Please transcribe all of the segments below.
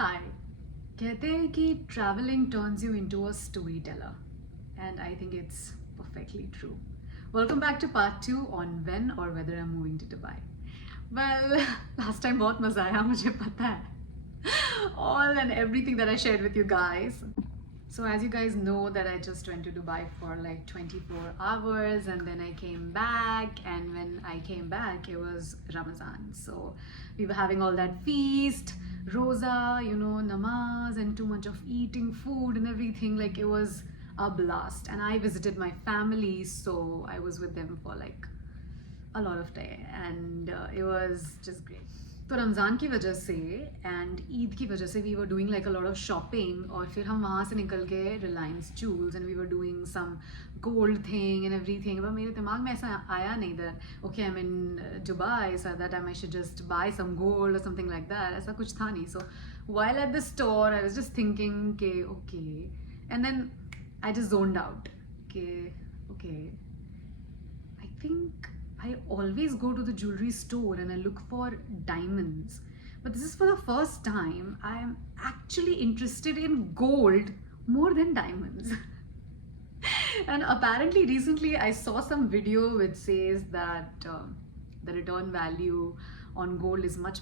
Hi. कहते हैं कि traveling turns you into a storyteller, and I think it's perfectly true. Welcome back to part 2 on when or whether I'm moving to Dubai. Well, last time बहुत मज़ा आया मुझे पता है. All and everything that I shared with you guys. So as you guys know that I just went to Dubai for like 24 hours and then I came back, and when I came back it was Ramadan. So we were having all that feast, roza, namaz, and too much of eating food and everything. Like it was a blast. And I visited my family, so I was with them for like a lot of time, and it was just great. तो रमज़ान की वजह से एंड ईद की वजह से we were doing like a lot of shopping, और फिर हम वहाँ से निकल गए Reliance jewels and we were doing some gold thing and everything. But मेरे दिमाग में ऐसा आया नहीं that okay I am in Dubai so that I should just buy some gold और समथिंग लाइक दैट. ऐसा कुछ था नहीं. So while at the store I was just thinking के okay, and then I just zoned out के okay, I think I always go to the jewelry store and I look for diamonds. But this is for the first time I am actually interested in gold more than diamonds. And apparently recently I saw some video which says that the return value on gold is much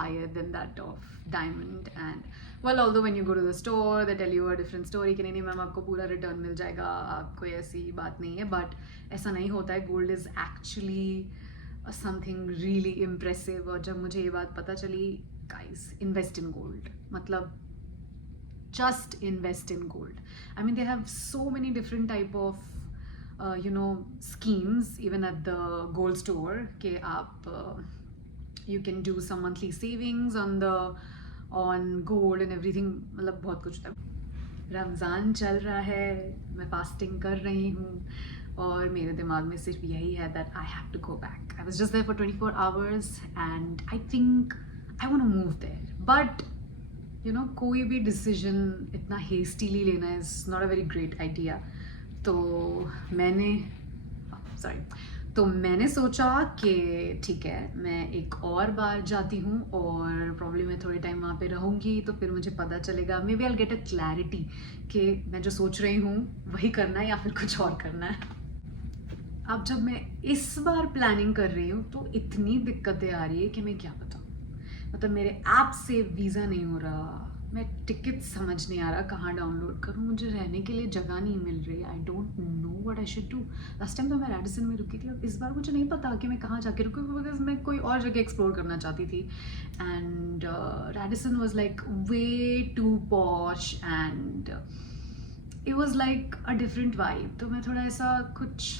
higher than that of diamond. And well, although when you go to the store they tell you a different story कि नहीं मैम आपको पूरा रिटर्न मिल जाएगा, कोई ऐसी बात नहीं है. बट ऐसा नहीं होता है. Gold is actually something really impressive. और जब मुझे ये बात पता चली, गाइस इन्वेस्ट इन गोल्ड. मतलब just invest in gold. I mean, they have so many different type of schemes even at the gold store ke aap you can do some monthly savings on gold and everything. मतलब बहुत कुछ था. रमज़ान चल रहा है, मैं फास्टिंग कर रही हूँ और मेरे दिमाग में सिर्फ यही है that I have to go back. I was just there for 24 hours and I think I want to move there. But कोई भी डिसीजन इतना हेस्टीली लेना is not a very great idea. तो मैंने सोचा कि ठीक है, मैं एक और बार जाती हूँ और प्रॉब्ली मैं थोड़े टाइम वहाँ पे रहूँगी, तो फिर मुझे पता चलेगा, maybe I get a clarity कि मैं जो सोच रही हूँ वही करना है या फिर कुछ और करना है. अब जब मैं इस बार प्लानिंग कर रही हूँ तो इतनी दिक्कतें आ रही है कि मैं क्या बताऊँ. मतलब मेरे ऐप से वीज़ा नहीं हो रहा, मैं टिकट समझ नहीं आ रहा कहाँ डाउनलोड करूँ, मुझे रहने के लिए जगह नहीं मिल रही. आई don't know what I should do. Last time तो मैं रेडिसन में रुकी थी, अब इस बार मुझे नहीं पता कि मैं कहाँ जाके रुकूँ, बिकॉज मैं कोई और जगह एक्सप्लोर करना चाहती थी. And Radisson was like way too posh and it was like a different vibe. तो मैं थोड़ा ऐसा कुछ,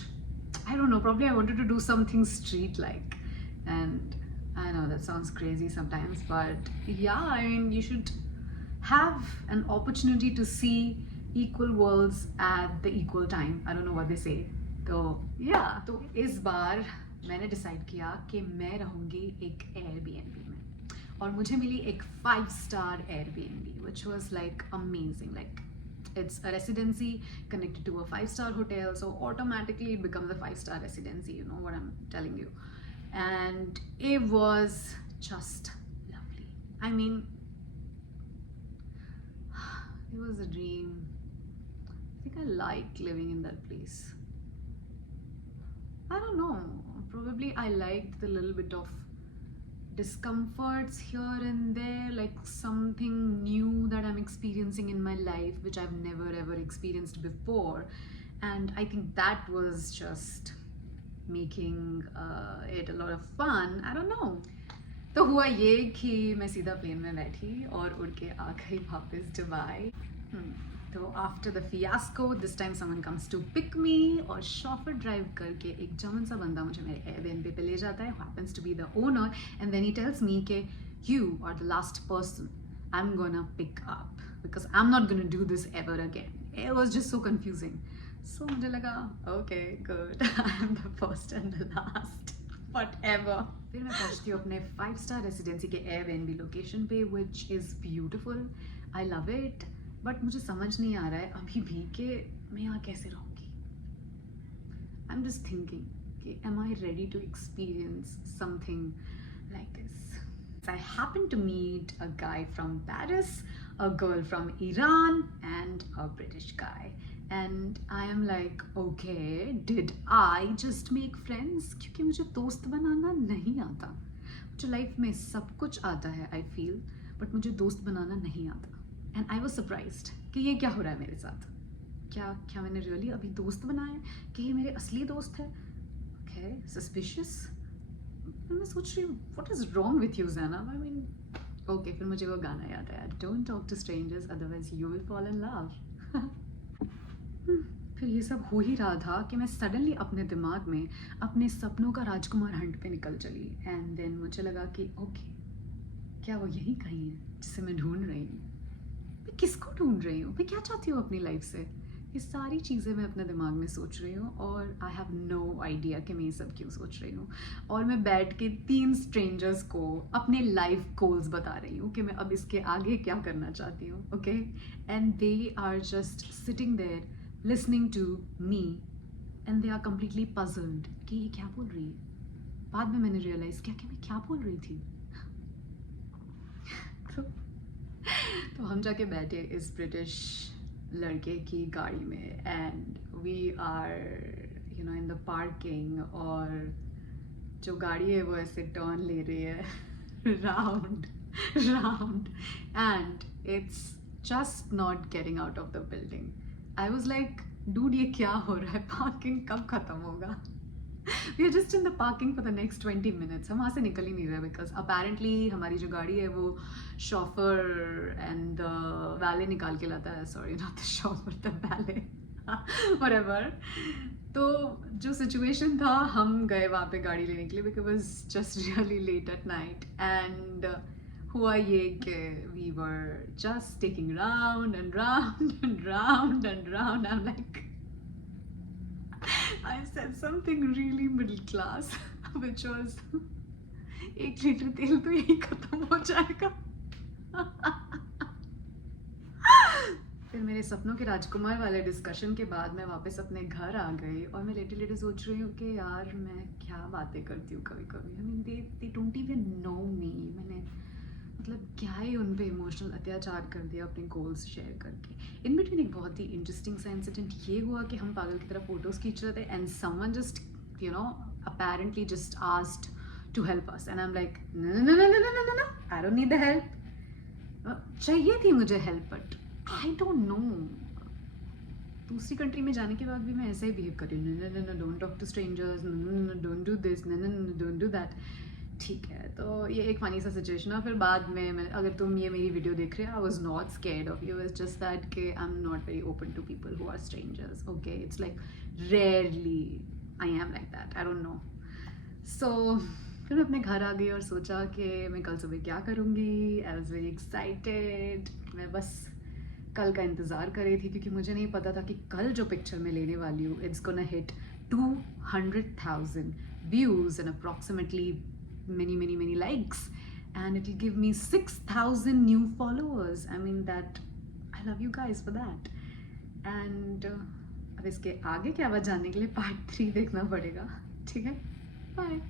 I don't know, probably I wanted to do something street like. And I know that sounds crazy sometimes, but yeah, I mean, you should have an opportunity to see equal worlds at the equal time. I don't know what they say. तो yeah, तो इस बार मैंने डिसाइड किया कि मैं रहूँगी एक Airbnb में, और मुझे मिली एक 5-star Airbnb which was like amazing. Like it's a residency connected to a 5-star hotel, so automatically it becomes a 5-star residency. You know what I'm telling you. And it was just lovely. I mean, it was a dream. I think I liked living in that place. I don't know, probably I liked the little bit of discomforts here and there, like something new that I'm experiencing in my life which I've never ever experienced before. And I think that was just making it a lot of fun. I don't know. तो हुआ ये कि मैं सीधा प्लेन में बैठी और उड़ के आ गई वापस दुबई. तो after the fiasco this time someone comes to pick me, और शॉफर ड्राइव करके एक जमन सा बंदा मुझे मेरे एयरबीएनबी पे ले जाता है, happens to be the owner. And then he tells me के you are the last person I am gonna pick up because I am not gonna do this ever again. It was just so confusing. So मुझे लगा okay good, I am the first and the last, whatever. फिर मैं पहुंचती हूँ अपने 5-star residency के Airbnb location पे, which is beautiful. I love it. But मुझे समझ नहीं आ रहा है अभी भी कि मैं यहाँ कैसे रहूँगी. I'm just thinking कि am I ready to experience something like this. I happened to meet a guy from Paris, a girl from Iran, and a British guy. And I am like, okay, did I just make friends? क्योंकि मुझे दोस्त बनाना नहीं आता. मुझे लाइफ में सब कुछ आता है, I feel, but मुझे दोस्त बनाना नहीं आता. And I was surprised कि ये क्या हो रहा है मेरे साथ. क्या मैंने रियली अभी दोस्त बनाए हैं कि ये मेरे असली दोस्त है. Okay, suspicious. मैं सोच रही हूँ what is wrong with you Zainab? I mean, okay, फिर मुझे वो गाना याद आया, don't talk to strangers otherwise you will fall in love. फिर ये सब हो ही रहा था कि मैं सडनली अपने दिमाग में अपने सपनों का राजकुमार हंट पे निकल चली. एंड देन मुझे लगा कि ओके, क्या वो यही कहीं है जिसे मैं ढूंढ रही हूँ. मैं किसको ढूंढ रही हूँ, मैं क्या चाहती हूँ अपनी लाइफ से. ये सारी चीज़ें मैं अपने दिमाग में सोच रही हूँ और आई हैव नो आइडिया कि मैं ये सब क्यों सोच रही हूँ. और मैं बैठ के 3 स्ट्रेंजर्स को अपने लाइफ गोल्स बता रही हूँ कि मैं अब इसके आगे क्या करना चाहती हूँ. Okay, and they are just sitting there listening to me and they are completely puzzled कि ये क्या बोल रही है. बाद में मैंने रियलाइज किया कि मैं क्या बोल रही थी. तो हम जाके बैठे इस ब्रिटिश लड़के की गाड़ी में and we are in the parking. और जो गाड़ी है वो ऐसे टर्न ले रही है round round and it's just not getting out of the building. I was like dude ये क्या हो रहा है, पार्किंग कब खत्म होगा. We are just in the parking for the next 20 minutes. हम वहाँ से निकल ही नहीं रहे because apparently हमारी जो गाड़ी है वो chauffeur and the valet निकाल के लाता है. Sorry, not the chauffeur, the valet. Whatever. तो जो situation था, हम गए वहाँ पे गाड़ी लेने के लिए because it was just really late at night. And हुआ ये कि we were just taking round and round and round and round. I'm like, I said something really middle class, which was 1 लीटर तेल तो यही खत्म हो जाएगा. फिर मेरे सपनों के राजकुमार वाले डिस्कशन के बाद मैं वापस अपने घर आ गई और मैं लेटे लेटे सोच रही हूँ कि यार मैं क्या बातें करती हूँ कभी कभी. I mean, they don't even know me. मैंने मतलब क्या ही उन पे इमोशनल अत्याचार कर दिया अपने गोल्स शेयर करके. इन बिटवीन एक बहुत ही इंटरेस्टिंग सा इंसिडेंट ये हुआ कि हम पागल की तरह फोटोज खींच रहे थे and someone just apparently just asked to help us and I'm like no, I don't need the help. चाहिए थी मुझे help but I don't no. दूसरी कंट्री में जाने के बाद भी मैं ऐसे ही बिहेव कर रही हूँ. no, don't talk to strangers, no, don't do this, no, don't do that. ठीक है, तो ये एक फ़नी सा सिचुएशन है. फिर बाद में मैं, अगर तुम ये मेरी वीडियो देख रहे हो, I was not scared of you. It's just that कि I am not very open to people who are strangers. Okay, it's like rarely I am like that. I don't know. So फिर मैं अपने घर आ गई और सोचा कि मैं कल सुबह क्या करूँगी. I was very excited. मैं बस कल का इंतज़ार कर रही थी क्योंकि मुझे नहीं पता था कि कल जो पिक्चर मैं लेने वाली हूँ it's gonna hit 200,000 views and approximately many likes and it'll give me 6,000 new followers. I mean that I love you guys for that. And अब इसके आगे क्या बात जानने के लिए पार्ट 3 देखना पड़ेगा. ठीक है, बाय.